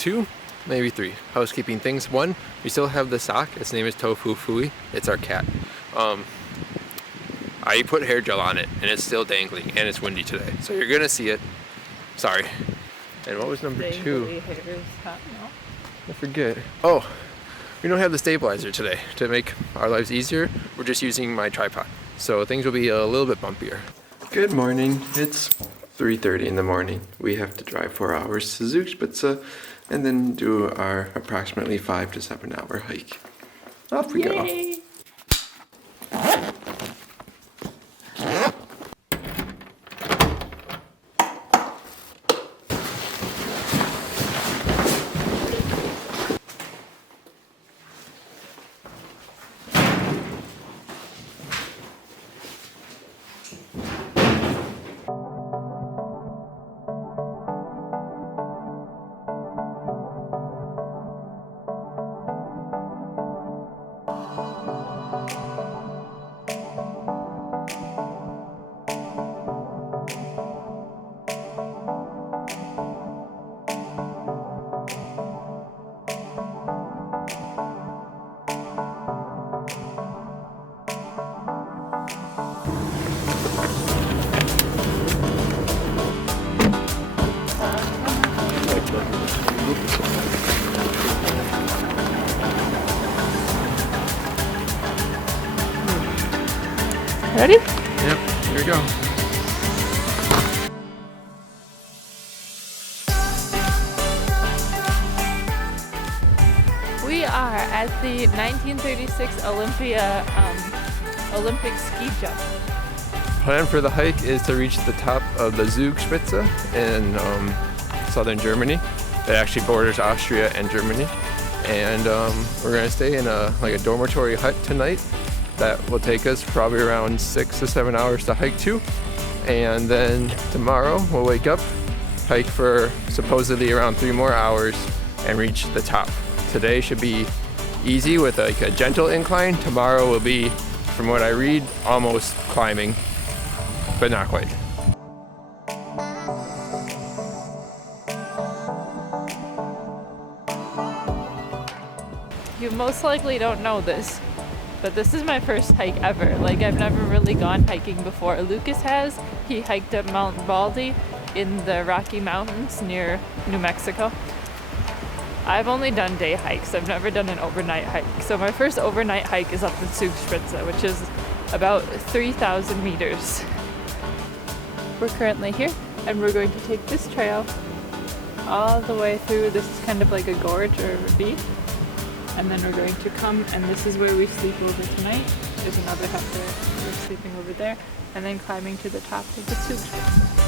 2, maybe 3 housekeeping things. 1, we still have the sock. Its name is Tofu Fui. It's our cat. I put hair gel on it and it's still dangling and it's windy today. So you're gonna see it. Sorry. And what was number 2? I forget. Oh, we don't have the stabilizer today. To make our lives easier, we're just using my tripod. So things will be a little bit bumpier. Good morning. It's 3:30 in the morning. We have to drive 4 hours to Zugspitze and then do our approximately 5 to 7 hour hike. Off we go. Ready? Yep, here we go. We are at the 1936 Olympic ski jump. Plan for the hike is to reach the top of the Zugspitze in southern Germany. That actually borders Austria and Germany. And we're gonna stay in a dormitory hut tonight. That will take us probably around 6 to 7 hours to hike to. And then tomorrow we'll wake up, hike for supposedly around 3 more hours and reach the top. Today should be easy with a gentle incline. Tomorrow will be, from what I read, almost climbing, but not quite. You most likely don't know this, but this is my first hike ever. I've never really gone hiking before. Lucas has. He hiked up Mount Baldy in the Rocky Mountains near New Mexico. I've only done day hikes. I've never done an overnight hike. So my first overnight hike is up the Zugspitze, which is about 3,000 meters. We're currently here, and we're going to take this trail all the way through. This is kind of like a gorge or a ravine. And then we're going to come, and this is where we sleep over tonight. There's another hut there. We're sleeping over there, and then climbing to the top of the Zugspitze.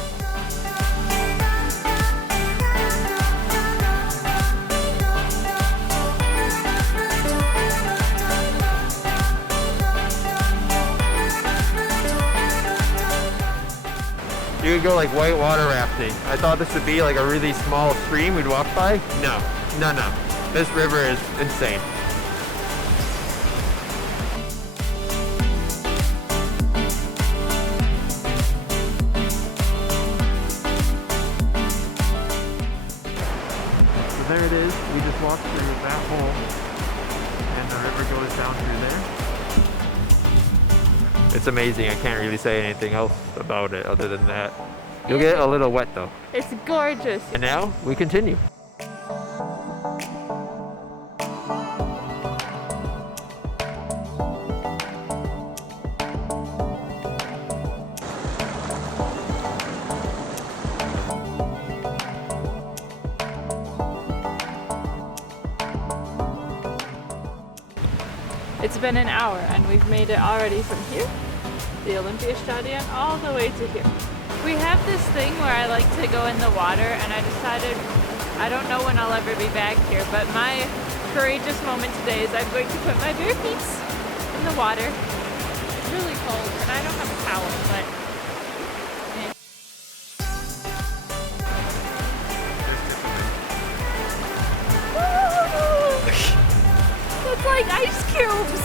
You could go whitewater rafting. I thought this would be a really small stream we'd walk by. No. This river is insane. So there it is. We just walked through that hole and the river goes down through there. It's amazing. I can't really say anything else about it other than that. You'll get a little wet though. It's gorgeous. And now we continue. It's been an hour and we've made it already from here, the Olympiastadion, all the way to here. We have this thing where I like to go in the water, and I decided I don't know when I'll ever be back here, but my courageous moment today is I'm going to put my bare feet in the water. It's really cold and I don't have a towel, but it's like ice cubes.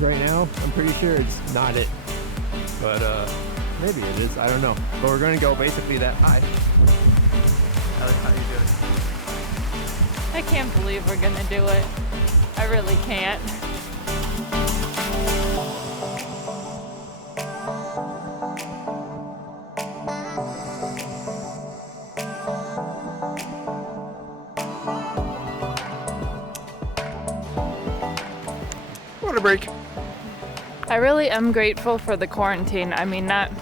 right now, I'm pretty sure it's not it. But maybe it is, I don't know. But we're gonna go basically that high. Alex, how you doing? I can't believe we're gonna do it. I really can't. Water break. I really am grateful for the quarantine. I mean, not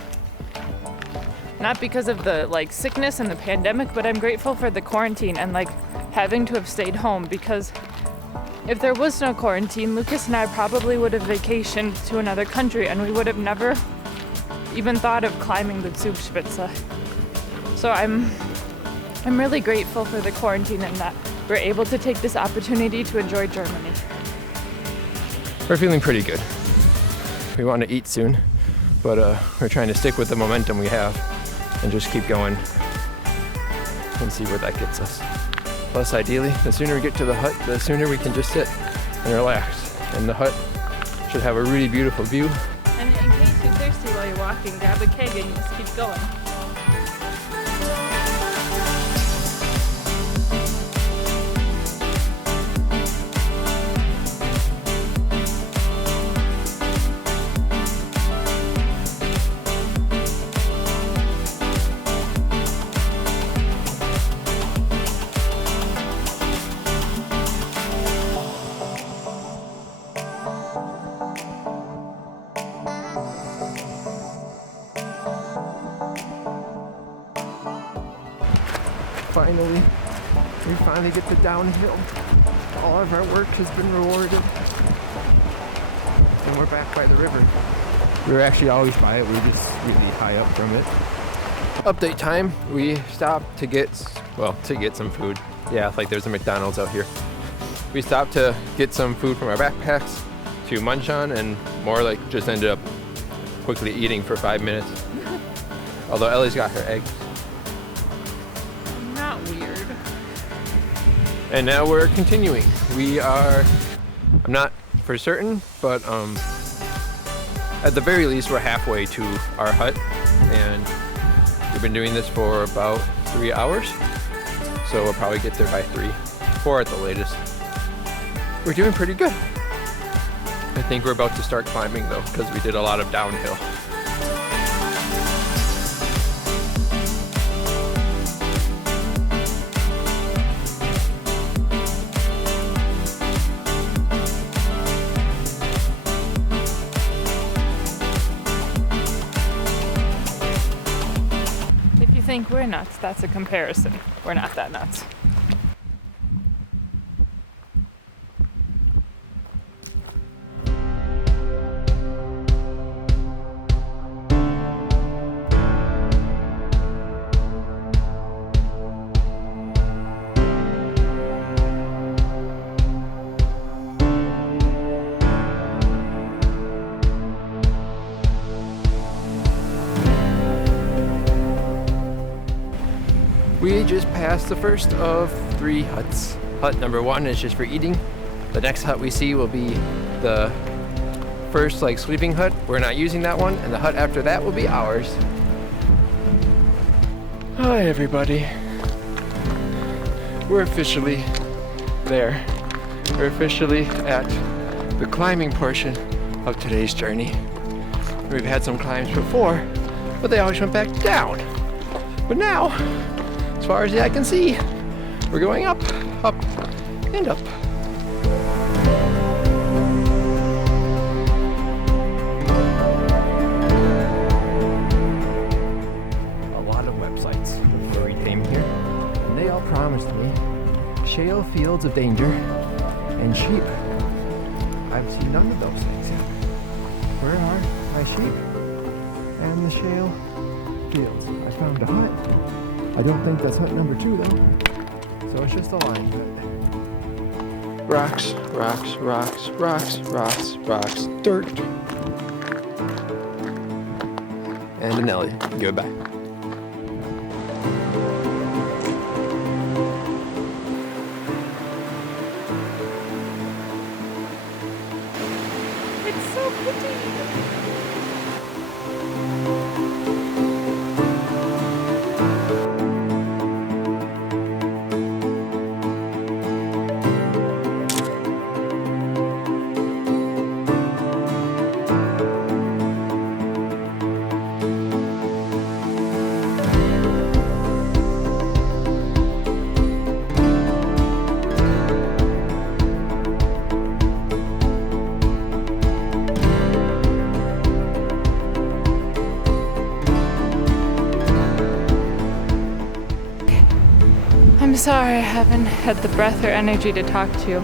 because of the like sickness and the pandemic, but I'm grateful for the quarantine and like having to have stayed home, because if there was no quarantine, Lucas and I probably would have vacationed to another country and we would have never even thought of climbing the Zugspitze. So I'm really grateful for the quarantine and that we're able to take this opportunity to enjoy Germany. We're feeling pretty good. We want to eat soon, but we're trying to stick with the momentum we have and just keep going and see where that gets us. Plus, ideally, the sooner we get to the hut, the sooner we can just sit and relax. And the hut should have a really beautiful view. And in case you're thirsty while you're walking, grab a keg and just keep going. We finally get to downhill. All of our work has been rewarded. And we're back by the river. We were actually always by it, we're just really high up from it. Update time, we stopped to get some food. Yeah, like there's a McDonald's out here. We stopped to get some food from our backpacks to munch on, and more like just ended up quickly eating for 5 minutes. Although Ellie's got her eggs. Not weird. And now we're continuing. I'm not for certain, but at the very least we're halfway to our hut, and we've been doing this for about 3 hours. So we'll probably get there by 4 at the latest. We're doing pretty good. I think we're about to start climbing though, because we did a lot of downhill. Think we're nuts, that's a comparison. We're not that nuts. We just passed the first of 3 huts. Hut number 1 is just for eating. The next hut we see will be the first sleeping hut. We're not using that one, and the hut after that will be ours. Hi everybody. We're officially there. We're officially at the climbing portion of today's journey. We've had some climbs before, but they always went back down. But now, as far as the eye can see, we're going up, up, and up. A lot of websites before we came here, and they all promised me shale fields of danger and sheep. I've seen none of those things yet. Where are my sheep and the shale fields? I found a hut. I don't think that's hut number 2 though. So it's just a line hut. Rocks, rocks, rocks, rocks, rocks, rocks, dirt. And a Nelly. Give it back. It's sorry I haven't had the breath or energy to talk to you.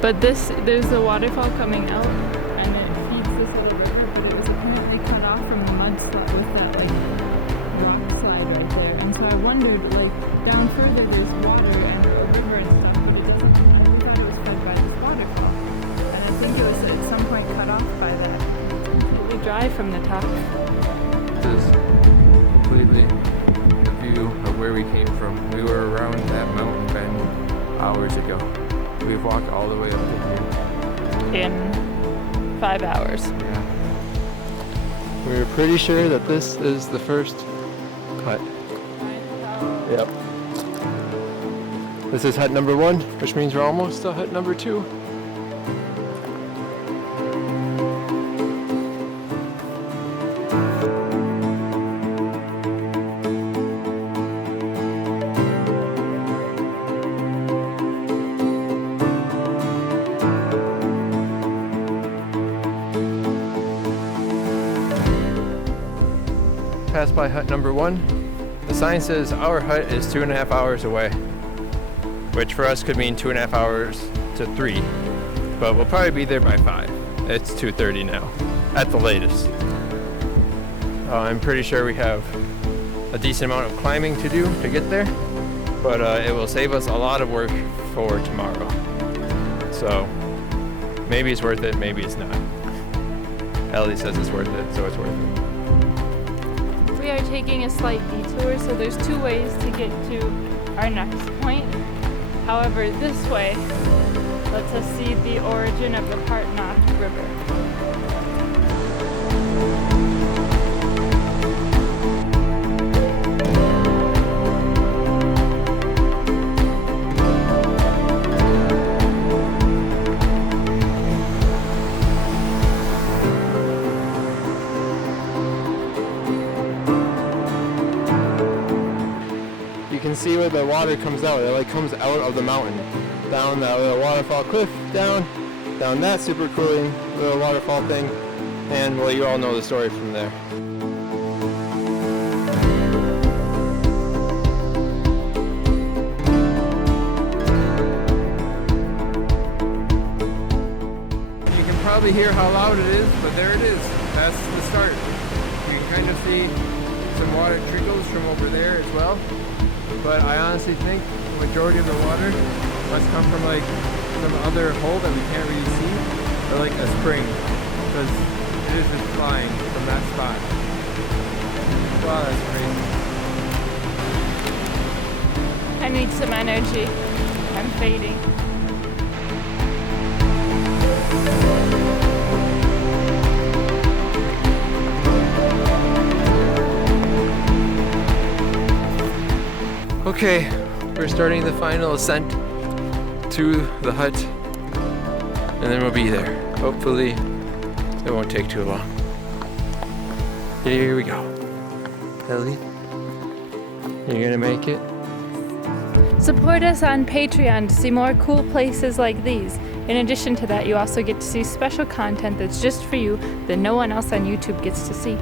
But there's a waterfall coming out and it feeds this little river, but it was apparently cut off from the mudslide with that like rock slide right there. And so I wondered, like down further there's water and a river and stuff, but it doesn't. We thought it was fed by this waterfall, and I think it was at some point cut off by that. Completely dry from the top. This is completely the view of where we came from. We were around that mountain bend hours ago. We've walked all the way up to here. In 5 hours. Yeah. We were pretty sure that this is the first hut. Yep. This is hut number 1, which means we're almost to hut number 2. Passed by hut number 1. The sign says our hut is 2.5 hours away, which for us could mean 2.5 hours to 3, but we'll probably be there by 5. It's 2:30 now, at the latest. I'm pretty sure we have a decent amount of climbing to do to get there, but it will save us a lot of work for tomorrow. So maybe it's worth it, maybe it's not. Ellie says it's worth it, so it's worth it. We are taking a slight detour, so there's 2 ways to get to our next point. However, this way lets us see the origin of the Partnach River. You can see where the water comes out. It like comes out of the mountain, down that little waterfall cliff, down that super cooling little waterfall thing, and well, you all know the story from there. You can probably hear how loud it is, but there it is. That's the start. You can kind of see some water trickles from over there as well. But I honestly think the majority of the water must come from like some other hole that we can't really see, or like a spring, because it is just flying from that spot. Wow, that's crazy. I need some energy. I'm fading. Okay, we're starting the final ascent to the hut, and then we'll be there. Hopefully, it won't take too long. Here we go. Ellie, you're gonna make it? Support us on Patreon to see more cool places like these. In addition to that, you also get to see special content that's just for you that no one else on YouTube gets to see.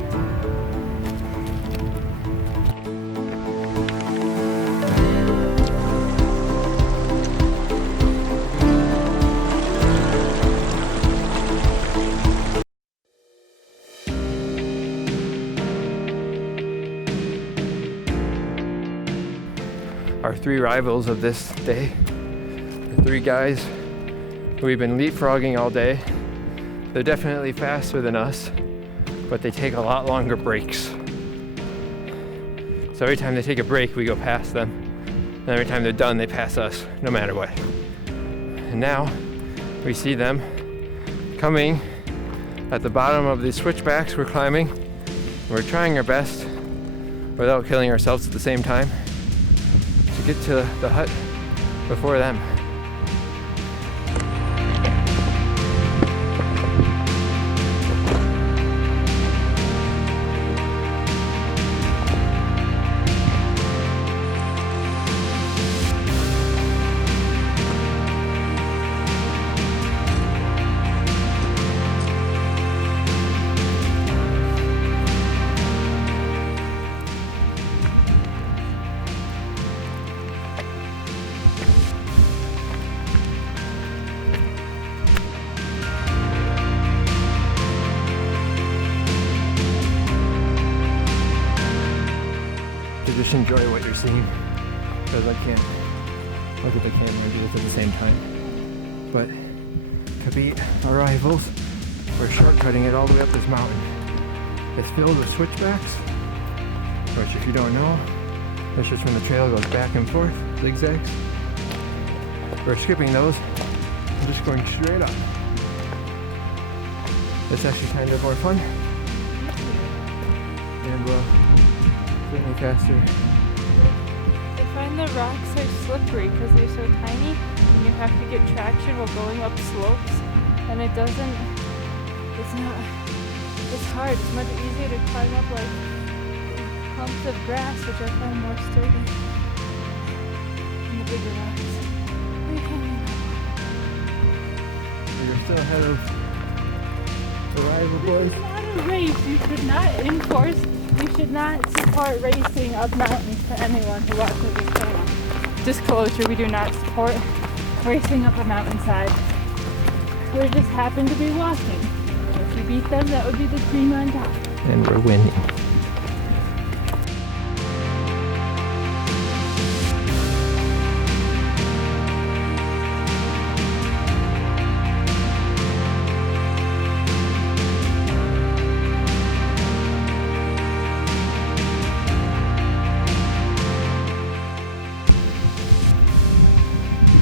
Our 3 rivals of this day, the 3 guys who we've been leapfrogging all day. They're definitely faster than us, but they take a lot longer breaks. So every time they take a break, we go past them. And every time they're done, they pass us, no matter what. And now we see them coming at the bottom of these switchbacks we're climbing. We're trying our best without killing ourselves at the same time to get to the hut before them. just enjoy what you're seeing, because I can't look at the camera and do this at the same time. But to beat our rivals, we're shortcutting it all the way up this mountain. It's filled with switchbacks, which if you don't know, that's just when the trail goes back and forth, zigzags. We're skipping those and just going straight up. It's actually kind of more fun and certainly faster. I find the rocks are slippery because they're so tiny and you have to get traction while going up slopes, and it's hard. It's much easier to climb up like clumps of grass, which I find more sturdy than the bigger rocks. You're still ahead of the rival boys. It's not a race. You should not support racing up mountains to anyone who watches this channel. Disclosure, we do not support racing up a mountainside. We just happen to be walking. If you beat them, that would be the cream on top. And we're winning.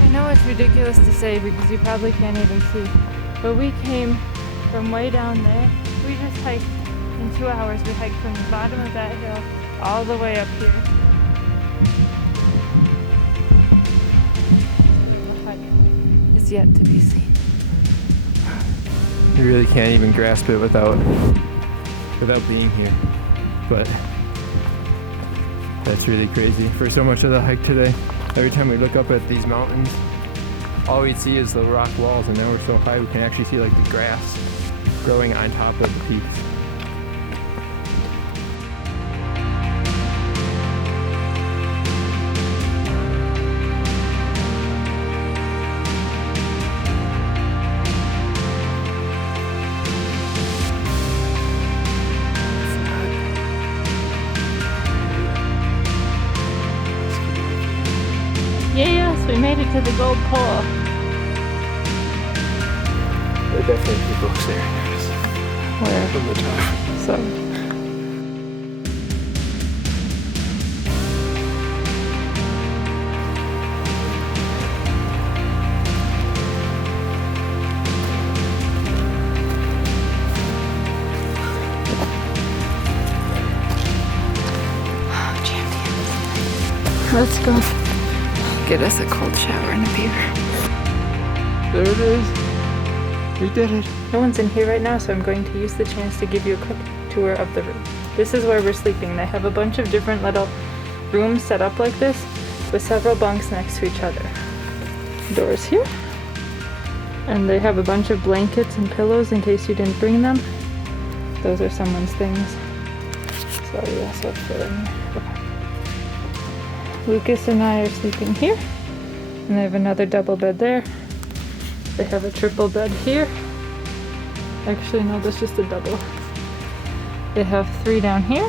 I know it's ridiculous to say because you probably can't even see, but we came from way down there. We just hiked in 2 hours. We hiked from the bottom of that hill all the way up here. The hut is yet to be seen. You really can't even grasp it without being here. But that's really crazy. For so much of the hike today, every time we look up at these mountains, all we see is the rock walls, and now we're so high we can actually see like the grass growing on top of the peaks. Yes, we made it to the gold pole. There are definitely people there. Where? From the top. So. Let's go get us a cold shower and a beer. There it is. We did it. No one's in here right now, so I'm going to use the chance to give you a quick tour of the room. This is where we're sleeping. They have a bunch of different little rooms set up like this with several bunks next to each other. Doors here. And they have a bunch of blankets and pillows in case you didn't bring them. Those are someone's things. So we also fit in here. Okay. Lucas and I are sleeping here. And they have another double bed there. They have a triple bed here. Actually, no, that's just a double. They have 3 down here.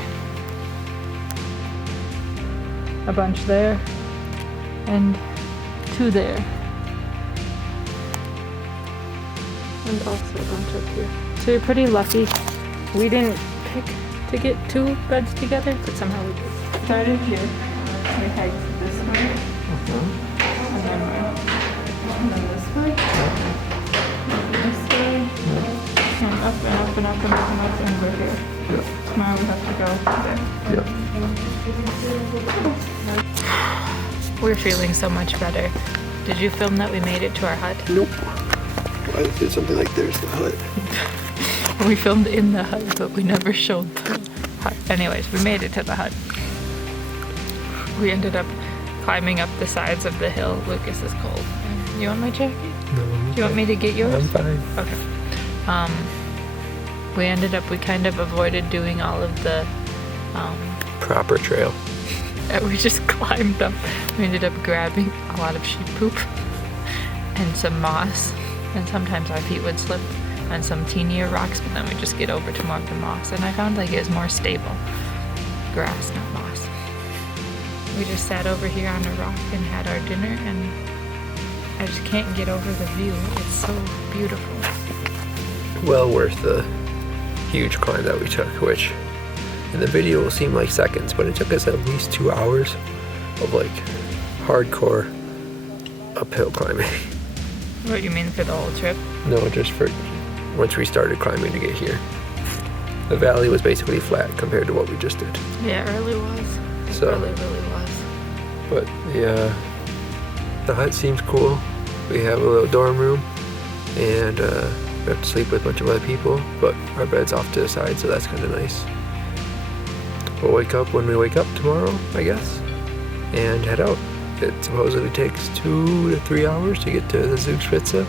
A bunch there. And 2 there. And also a bunch up here. So you're pretty lucky. We didn't pick to get 2 beds together, but somehow we did. Started here. We hiked this way. And then this way. This way. And up and up and up and up and up, and we're here. Tomorrow we have to go there. We're feeling so much better. Did you film that we made it to our hut? Nope. I did something like there's the hut. We filmed in the hut, but we never showed the hut. Anyways, we made it to the hut. We ended up climbing up the sides of the hill. Lucas is cold. You want my jacket? No. Do you want me to get yours? I'm fine. Okay. We kind of avoided doing all of the Proper trail. we just climbed up. We ended up grabbing a lot of sheep poop and some moss, and sometimes our feet would slip on some teenier rocks, but then we just get over to more of the moss, and I found like it was more stable. Grass, not moss. We just sat over here on a rock and had our dinner, and I just can't get over the view. It's so beautiful. Well worth the huge climb that we took, which in the video will seem like seconds, but it took us at least 2 hours of like hardcore uphill climbing. What, you mean for the whole trip? No, just for once we started climbing to get here. The valley was basically flat compared to what we just did. Yeah, it really was. It So- really was. But yeah, the hut seems cool. We have a little dorm room, and we have to sleep with a bunch of other people, but our bed's off to the side, so that's kind of nice. We'll wake up when we wake up tomorrow, I guess, and head out. It supposedly takes 2 to 3 hours to get to the Zugspitze.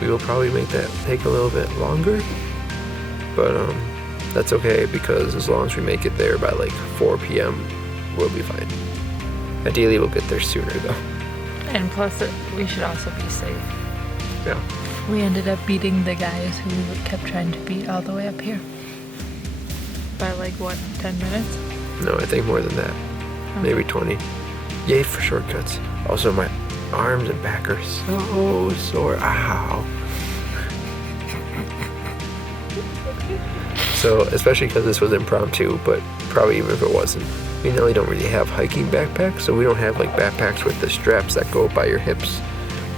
We will probably make that take a little bit longer, but that's okay, because as long as we make it there by like 4 p.m., we'll be fine. Ideally, we'll get there sooner though. And plus, we should also be safe. Yeah. We ended up beating the guys who kept trying to beat all the way up here. By like, what, 10 minutes? No, I think more than that. Maybe 20. Yay for shortcuts. Also, my arms and back are so sore. Ow. So, especially because this was impromptu, but probably even if it wasn't, we really don't really have hiking backpacks, so we don't have like backpacks with the straps that go by your hips.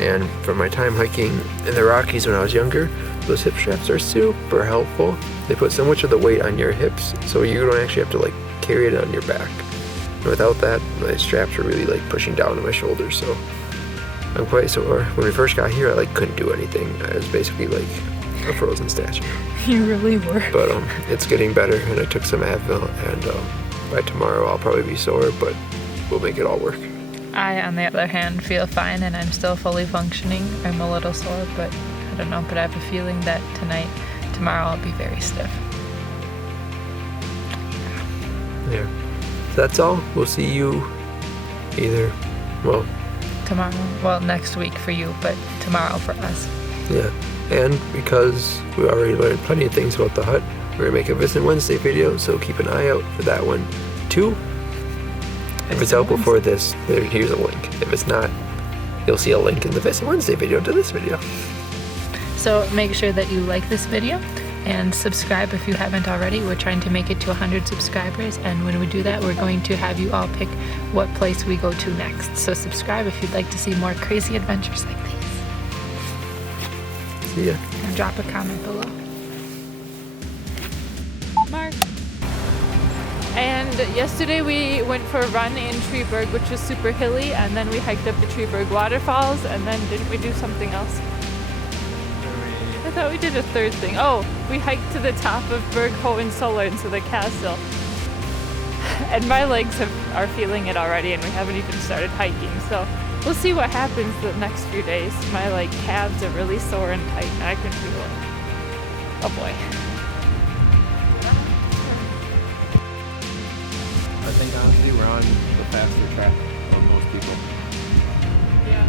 And for my time hiking in the Rockies when I was younger, those hip straps are super helpful. They put so much of the weight on your hips, so you don't actually have to like carry it on your back. And without that, my straps were really like pushing down to my shoulders, so I'm quite sore. When we first got here, I like couldn't do anything. I was basically like a frozen statue. You really were. But it's getting better, and I took some Advil, and by tomorrow I'll probably be sore, but we'll make it all work. I, on the other hand, feel fine and I'm still fully functioning. I'm a little sore, but I don't know, but I have a feeling that tomorrow I'll be very stiff. Yeah. So that's all. We'll see you Tomorrow, well, next week for you, but tomorrow for us. yeah. And because we already learned plenty of things about the hut, we're gonna make a Visit Wednesday video, so keep an eye out for that one too. If it's out before this, here's a link. If it's not, you'll see a link in the Visit Wednesday video to this video. So make sure that you like this video and subscribe if you haven't already. We're trying to make it to 100 subscribers, and when we do that, we're going to have you all pick what place we go to next. So subscribe if you'd like to see more crazy adventures like these. See ya. And drop a comment below. Mark. And yesterday we went for a run in Treeberg, which was super hilly, and then we hiked up the Treeberg waterfalls, and then didn't we do something else? I thought we did a third thing. Oh, we hiked to the top of Berg Hohenzollern, so the castle. And my legs are feeling it already, and we haven't even started hiking, so we'll see what happens the next few days. My calves are really sore and tight, and I can feel it. Oh boy. I think honestly we're on the faster track of most people. Yeah.